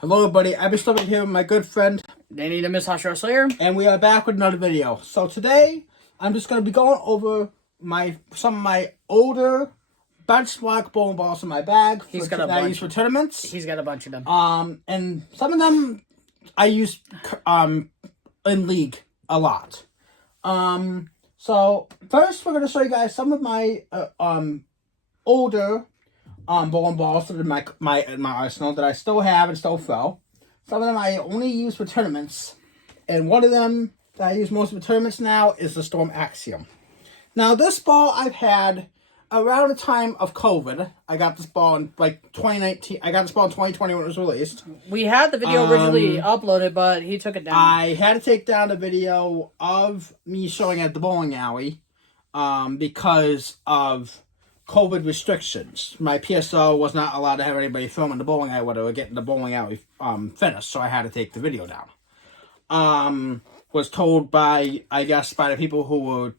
Hello everybody, I've been still here with my good friend Danny the Miss Hostile Slayer. and we are back with another video. So today, I'm just going to be going over some of my older benchmark bowling balls in my bag that I use for tournaments. He's got a bunch of them. And some of them I use in league a lot. So first we're going to show you guys some of my older bowling balls that are in my arsenal that I still have and still throw. Some of them I only use for tournaments, and one of them that I use most for tournaments now is the Storm Axiom. Now this ball I've had around the time of COVID. I got this ball in like 2019. I got this ball in 2020 when it was released. We had the video originally uploaded, but he took it down. I had to take down the video of me showing at the bowling alley because of COVID restrictions. My PSO was not allowed to have anybody filming the bowling alley or getting the bowling alley finished, so I had to take the video down. Was told by, I guess, by the people who were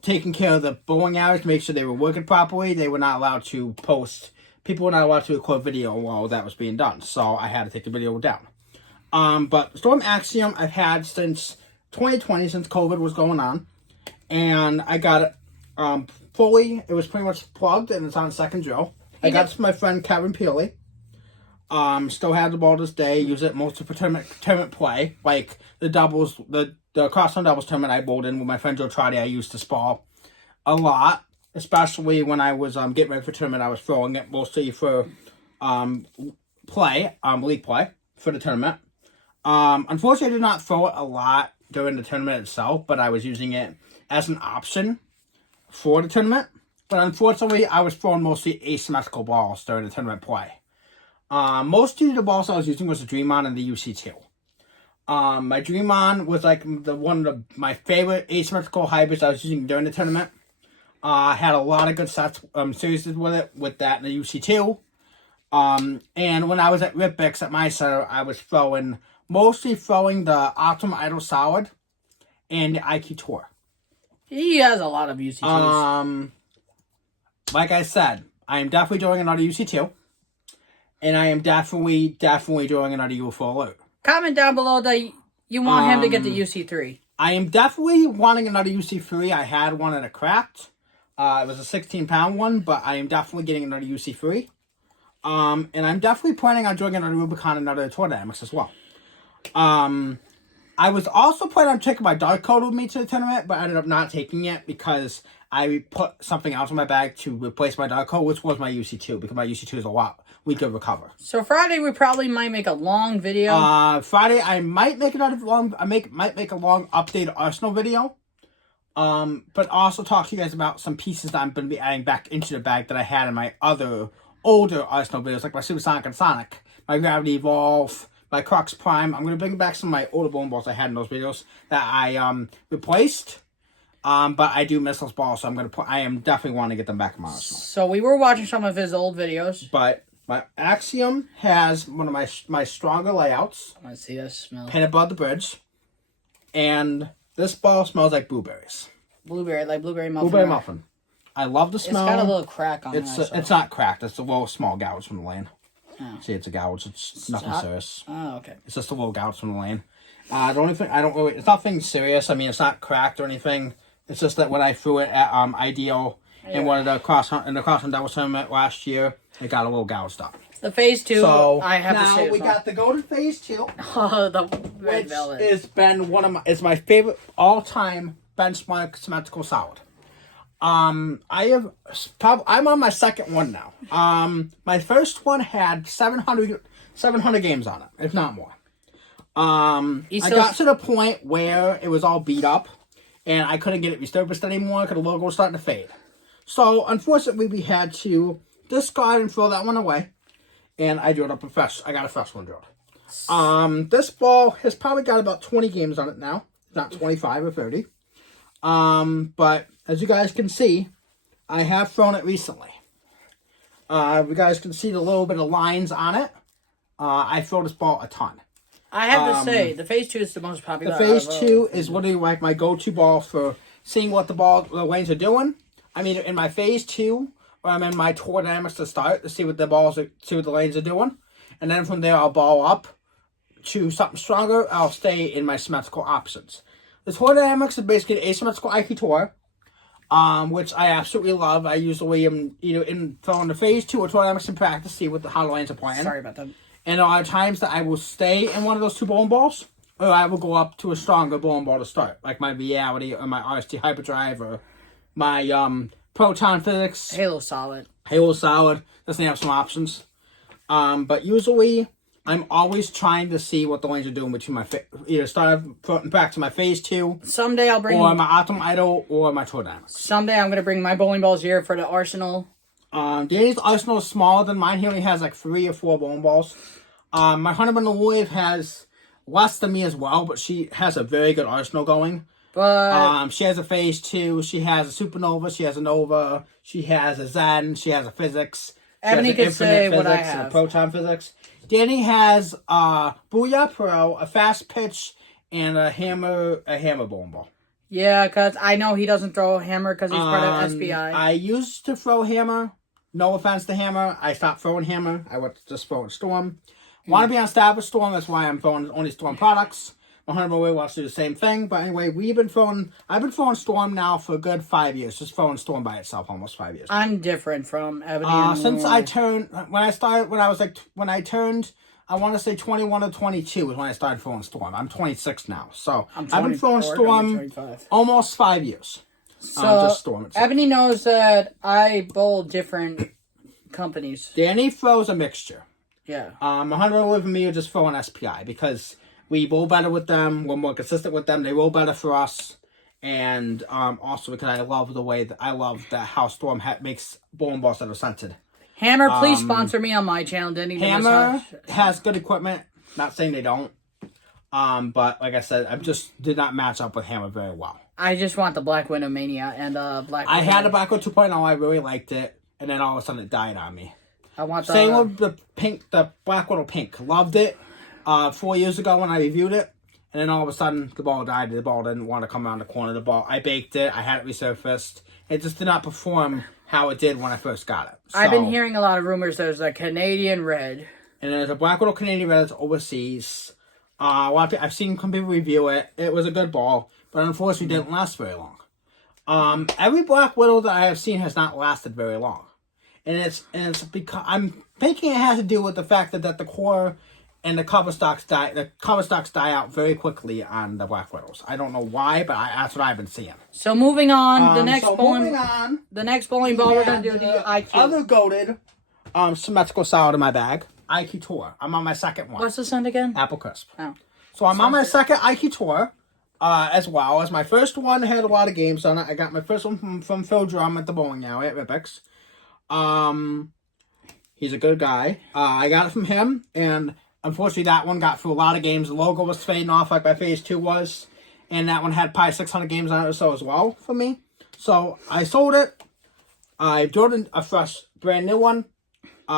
taking care of the bowling alleys to make sure they were working properly. They were not allowed to post, people were not allowed to record video while that was being done, so I had to take the video down. But Storm Axiom I've had since 2020, since COVID was going on, and I got it fully. It was pretty much plugged, and it's on second drill. I got this from my friend Kevin Peely. Still have the ball to this day. Use it mostly for tournament play, like the doubles, the cross-on doubles tournament I bowled in with my friend Joe Trotty. I used this ball a lot, especially when I was getting ready for tournament. I was throwing it mostly for league play for the tournament. Unfortunately, I did not throw it a lot during the tournament itself, but I was using it as an option for the tournament. But unfortunately, I was throwing mostly asymmetrical balls during the tournament play. Most of the balls I was using was the Dream On and the UC2. My Dream On was like one of my favorite asymmetrical hybrids I was using during the tournament. I had a lot of good sets, series with it, with that and the UC2. And when I was at Ripbix at my center, I was mostly throwing the Optimum Idol Solid and the IQ Tour. He has a lot of UC2s. Like I said, I am definitely doing another UC2. And I am definitely doing another UFO alert. Comment down below that you want him to get the UC3. I am definitely wanting another UC3. I had one and it cracked. It was a 16-pound one, but I am definitely getting another UC3. And I'm definitely planning on doing another Rubicon and another Tour Dynamics as well. I was also planning on taking my Dark Code with me to the tournament, but I ended up not taking it because I put something else in my bag to replace my Dark Code, which was my UC2, because my UC2 is a lot weaker to recover. So Friday we probably might make a long video. Friday I might make another long, might make a long updated Arsenal video. But also talk to you guys about some pieces that I'm going to be adding back into the bag that I had in my other older Arsenal videos, like my Supersonic and Sonic, my Gravity Evolve, my Crux Prime. I'm going to bring back some of my older bowling balls I had in those videos that I replaced. But I do miss those balls, so I am definitely wanting to get them back in my arsenal. So we were watching some of his old videos. But my Axiom has one of my stronger layouts. Let's see this smell. Painted above the bridge. And this ball smells like blueberries. Blueberry muffin. Blueberry muffin. I love the smell. It's got a little crack on it. It's not cracked. It's a little small gouge from the lane. Oh. See, it's a gouge. It's nothing serious. Oh, okay. It's just a little gouge from the lane. The only thing it's nothing serious. I mean, it's not cracked or anything. It's just that when I threw it at Ideal in one of the cross double tournament last year, it got a little gouged up. The Phase 2, so I have to say. Now we got the Golden Phase 2. Oh, the red velvet. Which has been it's my favorite all-time benchmark symmetrical solid. I'm on my second one now. My first one had 700 games on it, if not more. I got to the point where it was all beat up, and I couldn't get it resurfaced anymore because the logo was starting to fade. So, unfortunately, we had to discard and throw that one away, and I drilled up I got a fresh one drilled. This ball has probably got about 20 games on it now, not 25 or 30. But as you guys can see, I have thrown it recently. You guys can see the little bit of lines on it. I throw this ball a ton. I have to say, the Phase 2 is the most popular. The Phase 2 is literally like my go-to ball for seeing what the lanes are doing. I mean, in my Phase 2, or I'm in my Tour Dynamics to start to see what the lanes are doing. and then from there I'll ball up to something stronger. I'll stay in my symmetrical options. The tour dynamics is basically an asymmetrical IQ tour, which I absolutely love. I usually am either throwing the phase 2 or tour dynamics in practice, see how the lanes are playing. Sorry about that. And a lot of times that I will stay in one of those 2 bowling balls, or I will go up to a stronger bowling ball to start, like my reality or my RST hyperdrive or my proton physics. Halo solid. Doesn't have some options. But usually I'm always trying to see what the lanes are doing between my either start back to my phase 2. Someday I'll bring or my Optimum Idol or my tour dynamics. Someday I'm gonna bring my bowling balls here for the arsenal. Danny's arsenal is smaller than mine. He only has like 3 or 4 bowling balls. My Honey Bun Wave has less than me as well, but she has a very good arsenal going. But she has a phase 2. She has a supernova. She has a nova. She has a zen. She has a physics. Ebony can say what I have. And a proton physics. Danny has Booyah Pro, a fast pitch, and a hammer bowling ball. Yeah, because I know he doesn't throw hammer because he's part of SBI. I used to throw hammer. No offense to hammer. I stopped throwing hammer. I went to just throwing storm. Want to be on stab with storm. That's why I'm throwing only storm products. 100 Way wants to do the same thing. But anyway, I've been throwing storm now for a good 5 years. Just throwing storm by itself, almost 5 years. I'm different from Ebony. Since I turned, I turned, I want to say 21 or 22 is when I started throwing storm. I'm 26 now. So I've been throwing storm almost 5 years. So just storm itself. Ebony knows that I bowl different companies. Danny throws a mixture. Yeah. 100 with me are just throwing SPI because we bowl better with them. We're more consistent with them. They roll better for us. And also because I love the way that how Storm makes bowling balls that are scented. Hammer, please sponsor me on my channel. Hammer has good equipment. Not saying they don't. But like I said, I just did not match up with Hammer very well. I just want the Black Widow Mania and Black Widow. I had a Black Widow 2.0. I really liked it. And then all of a sudden it died on me. I want Same with the Black Widow Pink. Loved it 4 years ago when I reviewed it. And then all of a sudden, the ball died. The ball didn't want to come around the corner of the ball. I baked it. I had it resurfaced. It just did not perform how it did when I first got it. So, I've been hearing a lot of rumors there's a Canadian Red. And there's a Black Widow Canadian Red that's overseas. A lot of people, I've seen some people review it. It was a good ball, but unfortunately didn't last very long. Every Black Widow that I have seen has not lasted very long. And it's because I'm thinking it has to do with the fact that the core and the cover stocks die out very quickly on the Black Widows. I don't know why, but that's what I've been seeing. So moving on, the next bowling ball we're gonna do the IQ. Other goated symmetrical solid in my bag. IQ Tour. I'm on my second one. What's the scent again? Apple Crisp. Oh. So I'm on my second IQ Tour, as well as my first one had a lot of games on it. I got my first one from Phil Drum at the bowling alley at Rippix. He's a good guy. I got it from him, and unfortunately that one got through a lot of games. The logo was fading off like my phase 2 was, and that one had probably 600 games on it or so as well for me. So I sold it. I drilled a fresh, brand new one.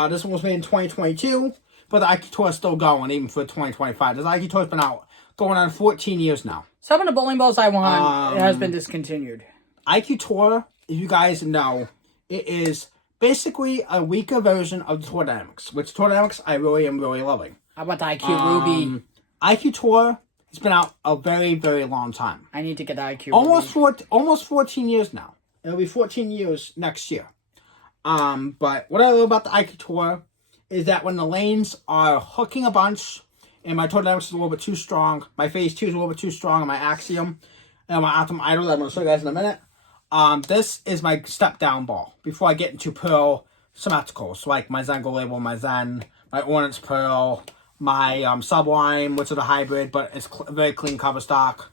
This one was made in 2022, but the IQ Tour is still going even for 2025. This IQ Tour has been out going on 14 years now. Some of the bowling balls I want has been discontinued. IQ Tour, if you guys know, it is basically a weaker version of the Tour Dynamics, which Tour Dynamics I really am loving. How about the IQ Ruby? IQ Tour has been out a very, very long time. I need to get the IQ Ruby. Almost 14 years now. It'll be 14 years next year. But what I love about the IQ Tour is that when the lanes are hooking a bunch, and my Tour Dynamics is a little bit too strong, my phase 2 is a little bit too strong, and my Axiom, and my Optimum Idol that I'm going to show you guys in a minute, this is my step down ball before I get into Pearl symmetricals, like my Zen Gold Label, my Zen, my Ordnance Pearl, my Sublime, which is a hybrid, but it's a very clean cover stock.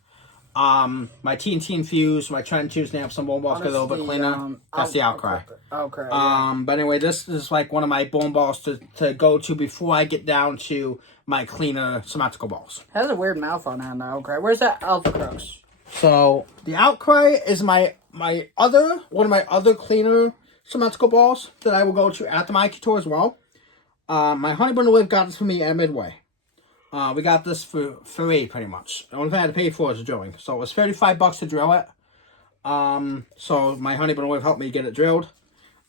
My TNT Infused, my Trend 2 snap, some bowling balls get a little bit cleaner. That's the Outcry. Okay. But anyway, this is like one of my bowling balls to go to before I get down to my cleaner symmetrical balls. It has a weird mouth on that, the Outcry. Where's that Alpha Crux? So the Outcry is one of my other cleaner symmetrical balls that I will go to at the IQ Tour as well. My Honey Bun Wave got this for me at Midway. We got this for free, pretty much. The only thing I had to pay for is the drilling. So it was $35 to drill it. So my Honey Bun Wave helped me get it drilled.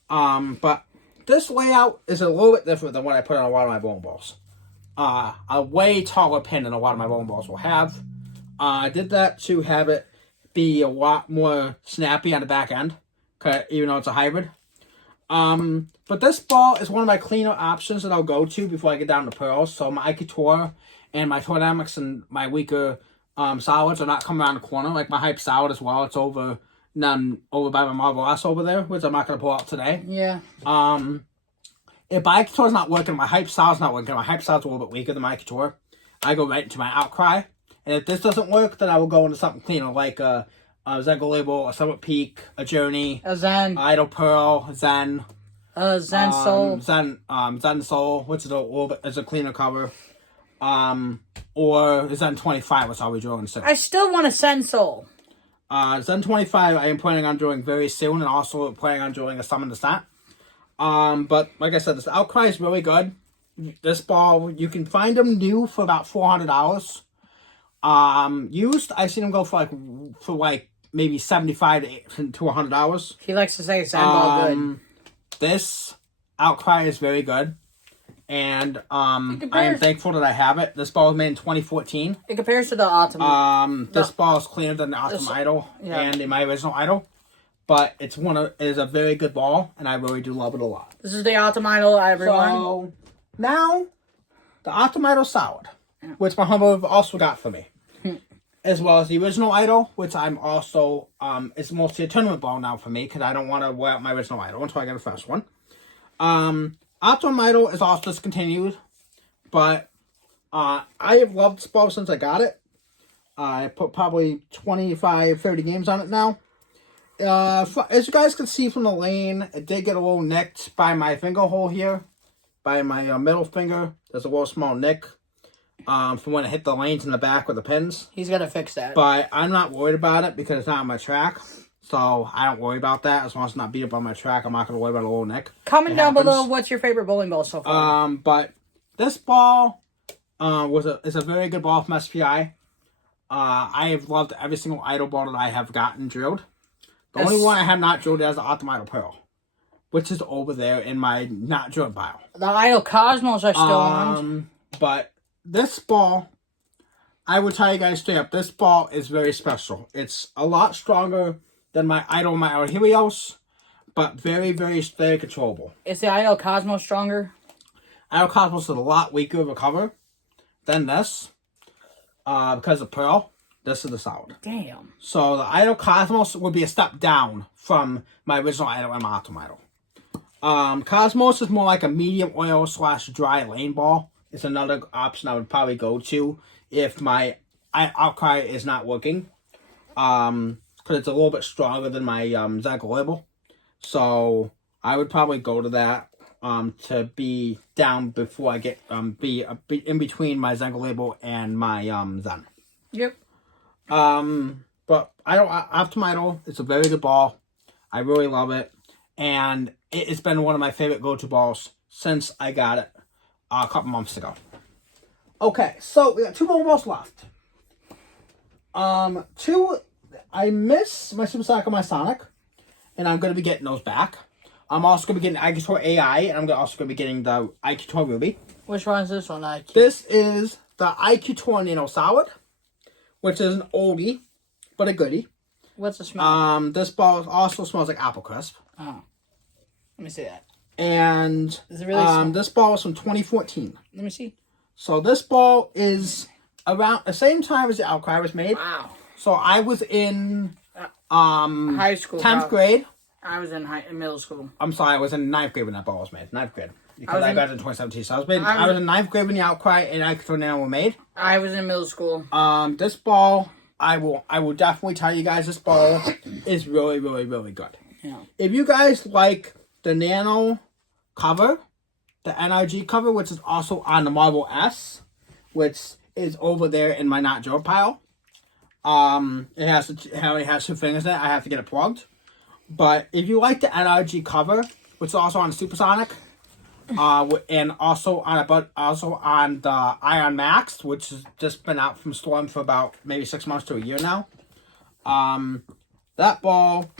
But this layout is a little bit different than what I put on a lot of my bowling balls. a way taller pin than a lot of my bowling balls will have. I did that to have it be a lot more snappy on the back end, even though it's a hybrid. But this ball is one of my cleaner options that I'll go to before I get down to pearls. So my IQ Tour and my Tour Dynamics and my weaker solids are not coming around the corner. Like my Hype Solid as well. It's over by my Marvel S over there, which I'm not going to pull out today. Yeah. If my IQ Tour is not working, my Hype Solid's not working. My Hype Solid's a little bit weaker than my IQ Tour. I go right into my Outcry. And if this doesn't work, then I will go into something cleaner, like a Zen Label, a Summit Peak, a Journey, a Zen, Idle Pearl, Zen, Zen Soul, Zen Soul, which is a little bit is a cleaner cover, or Zen 25, which I'll be drawing soon. I still want a Zen Soul. Zen 25, I am planning on drawing very soon, and also planning on drawing a Summon Descent. But like I said, this Outcry is really good. This ball, you can find them new for about $400. Used, I've seen them go for like maybe $75 to $100. He likes to say it's ball good. This Outcry is very good, and I am thankful that I have it. This ball was made in 2014. It compares to the Optimum. This ball is cleaner than the Optimum Idol and in my original Idol, but it is a very good ball, and I really do love it a lot. This is the Optimum Idol, everyone. So now, the Optimum Idol Solid, which my humble also got for me. As well as the original Idol, which I'm also, it's mostly a tournament ball now for me, because I don't want to wear out my original Idol until I get a fresh one. Optimum Idol is also discontinued, but I have loved this ball since I got it. I put probably 25, 30 games on it now. As you guys can see from the lane, it did get a little nicked by my finger hole here, by my middle finger. There's a little small nick. From when it hit the lanes in the back with the pins. He's got to fix that. But I'm not worried about it because it's not on my track. So I don't worry about that. As long as it's not beat up on my track, I'm not going to worry about a little nick. Comment down below what's your favorite bowling ball so far. But this ball is a very good ball from SPI. I have loved every single Idol ball that I have gotten drilled. The only one I have not drilled is the Optimum Idol Pearl, which is over there in my not drilled pile. The Idol Cosmos are still on. But this ball, I will tell you guys straight up, this ball is very special. It's a lot stronger than my Idol, my Idol Helios, but very, very, very controllable. Is the Idol Cosmos stronger? Idol Cosmos is a lot weaker of a cover than this, because of Pearl. This is the Solid. Damn. So the Idol Cosmos would be a step down from my original Idol and my Optimum Idol. Cosmos is more like a medium oil / dry lane ball. It's another option I would probably go to if my Outcry is not working. Because it's a little bit stronger than my Zen Label. So I would probably go to that to be down before I get be in between my Zen Label and my Zen. Yep. But Optimum Idol, it's a very good ball. I really love it. And it's been one of my favorite go-to balls since I got it a couple months ago. Okay, so we got 2 bowling balls left. I miss my Super Sonic and my Sonic, and I'm going to be getting those back. I'm also going to be getting IQ Tour AI, and I'm also going to be getting the IQ Tour Ruby. Which one is this one, IQ? This is the IQ Tour Nano Solid, which is an oldie, but a goodie. What's the smell? This ball also smells like apple crisp. Oh. Let me see that. And is it really this ball is from 2014. Let me see. So this ball is around the same time as the Outcry was made. Wow. So I was in high school. 10th grade. I was in middle school. I'm sorry, I was in 9th grade when that ball was made. 9th grade. Because I got it in 2017. So I was in 9th grade when the Outcry and IQ Tour Nano were made. I was in middle school. This ball, I will definitely tell you guys, this ball is really, really, really good. Yeah. If you guys like the Nano cover, the NRG cover, which is also on the Marvel S, which is over there in my not drilled pile. It only has 2 fingers in it. I have to get it plugged. But if you like the NRG cover, which is also on Supersonic, and also on the Ion Max, which has just been out from Storm for about maybe 6 months to a year now. That ball,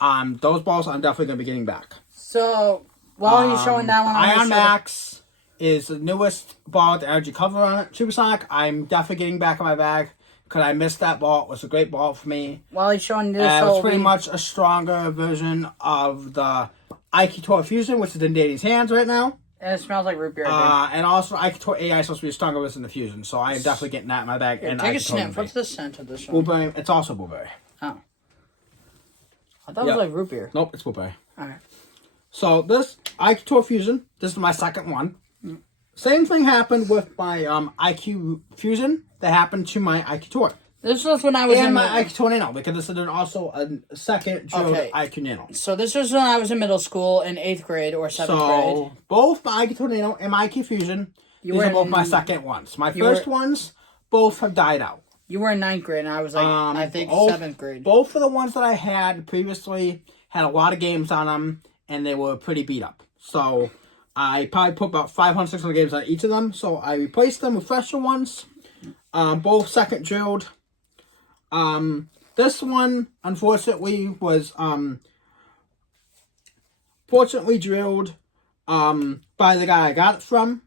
those balls I'm definitely gonna be getting back. So while he's showing that one on Ion Max is the newest ball with the energy cover on it. Supersonic, I'm definitely getting back in my bag because I missed that ball. It was a great ball for me. While he's showing this, it's pretty much a stronger version of the IQ Tour Fusion, which is in Danny's hands right now. And it smells like root beer. And also, IQ Tour AI is supposed to be a stronger version of the Fusion, so I am definitely getting that in my bag. Here, and take a sniff. What's the scent of this one? Blueberry. It's also blueberry. Oh. I thought it was like root beer. Nope, it's blueberry. Alright. So this IQ Tour Fusion, this is my second one. Same thing happened with my IQ Fusion that happened to my IQ Tour. This was when I was in my IQ Tour Nano, because this is also a second drilled IQ Nano. So this was when I was in middle school in 8th grade or 7th grade. So both my IQ Tour Nano and my IQ Fusion, these are both my second ones. My first ones, both have died out. You were in 9th grade, and I was like, I think 7th grade. Both of the ones that I had previously had a lot of games on them, and they were pretty beat up. So I probably put about 500, 600 games on each of them. So I replaced them with fresher ones. Both second drilled. This one, unfortunately, was fortunately drilled by the guy I got it from.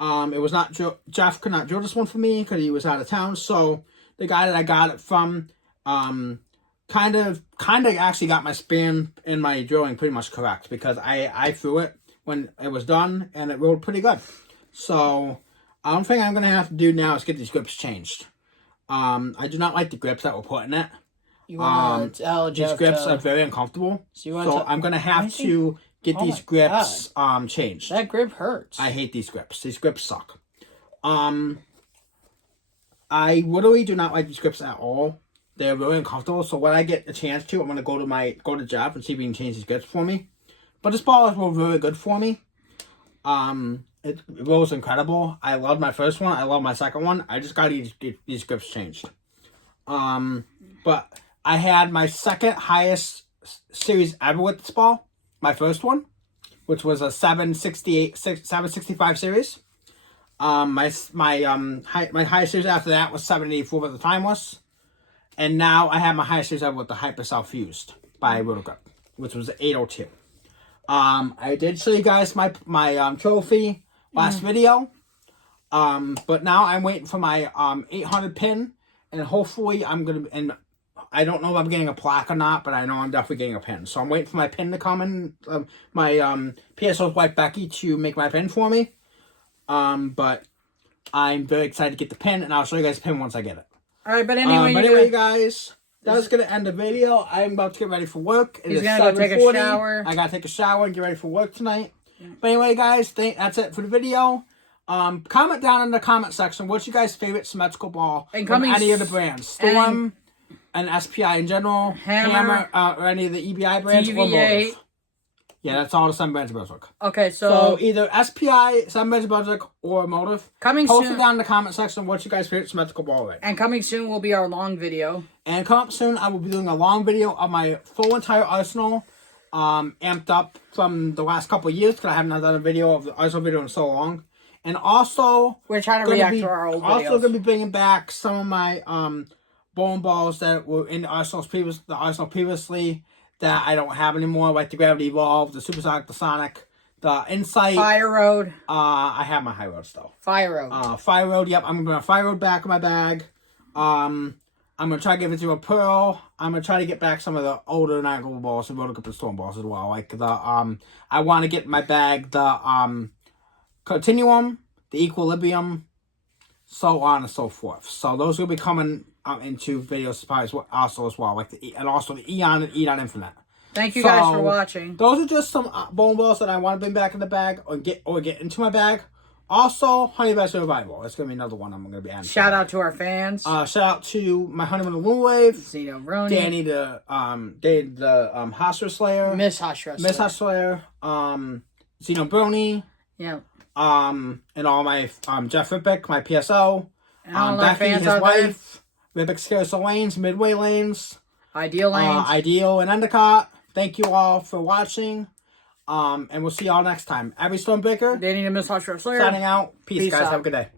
It was not Jeff could not drill this one for me because he was out of town. So the guy that I got it from kind of actually got my span and my drilling pretty much correct, because I threw it when it was done and it rolled pretty good. So one thing I'm going to have to do now is get these grips changed. I do not like the grips that were put in it. You want these grips are very uncomfortable. So I'm going to have to get these grips changed. That grip hurts. I hate these grips. These grips suck. I literally do not like these grips at all. They're really uncomfortable. So when I get a chance to, I'm going to go to Jeff and see if he can change these grips for me. But this ball is really good for me. It was incredible. I loved my first one. I love my second one. I just got to get these grips changed. But I had my second highest series ever with this ball. My first one, which was a 765 series. My highest series after that was 784, what the time was. And now I have my highest series ever with the Hypercell Fused by Rotogrip, which was 802. I did show you guys my trophy last video. But now I'm waiting for my 800 pin, and hopefully I'm gonna, and I don't know if I'm getting a plaque or not, but I know I'm definitely getting a pin. So I'm waiting for my pin to come in. My PSO's wife Becky to make my pin for me. But I'm very excited to get the pin, and I'll show you guys the pin once I get it. All right, but anyway, guys, that's gonna end the video. I'm about to get ready for work. He's gonna go take a shower. I gotta take a shower and get ready for work tonight. Yeah. But anyway, guys, that's it for the video. Comment down in the comment section what's your guys' favorite symmetrical ball from any of the brands. Storm and SPI in general, Hammer or any of the EBI brands or Motive. Yeah, that's all the 7 brands of Brunswick. Okay, so either SPI, 7 brands of Brunswick, or Motive. Post it down in the comment section what's your guys' favorite symmetrical ball right. And coming soon will be our long video. And coming up soon, I will be doing a long video of my full entire arsenal, amped up from the last couple of years, because I haven't done a video of the arsenal video in so long. And also, we're trying to react to our old videos. Also going to be bringing back some of my bowling balls that were in the arsenal previously that I don't have anymore, like the Gravity Evolve, the Supersonic, the Sonic, the Insight. Fire Road. I have my High Road still. Fire Road. Fire Road, yep. I'm going to bring a Fire Road back in my bag. I'm going to try to give it to a Pearl. I'm going to try to get back some of the older 9 balls and Rotogrip and Storm balls as well. Like the, I want to get in my bag the, Continuum, the Equilibrium, so on and so forth. So those will be coming into videos also as well, like and also the Eon and Eon Infinite. Thank you guys for watching. Those are just some bowling balls that I want to bring back in the bag or get into my bag. Also, Honey Badger Revival. That's going to be another one I'm going to be adding. Shout out to our fans. Shout out to my Honeymoon Moon Wave. Zeno Brony. Danny the Hostra Slayer. Miss Hostra Slayer. Zeno Brony. Yeah. And all my Jeff Rippick, my PSO, and Becky, his wife, Rippick's Carousel Lanes, Midway Lanes, Ideal Lanes, Ideal and Endicott. Thank you all for watching. And we'll see y'all next time. Abby Stormbreaker, Danny the Miss Hostra Slayer, signing out. Peace guys. Out. Have a good day.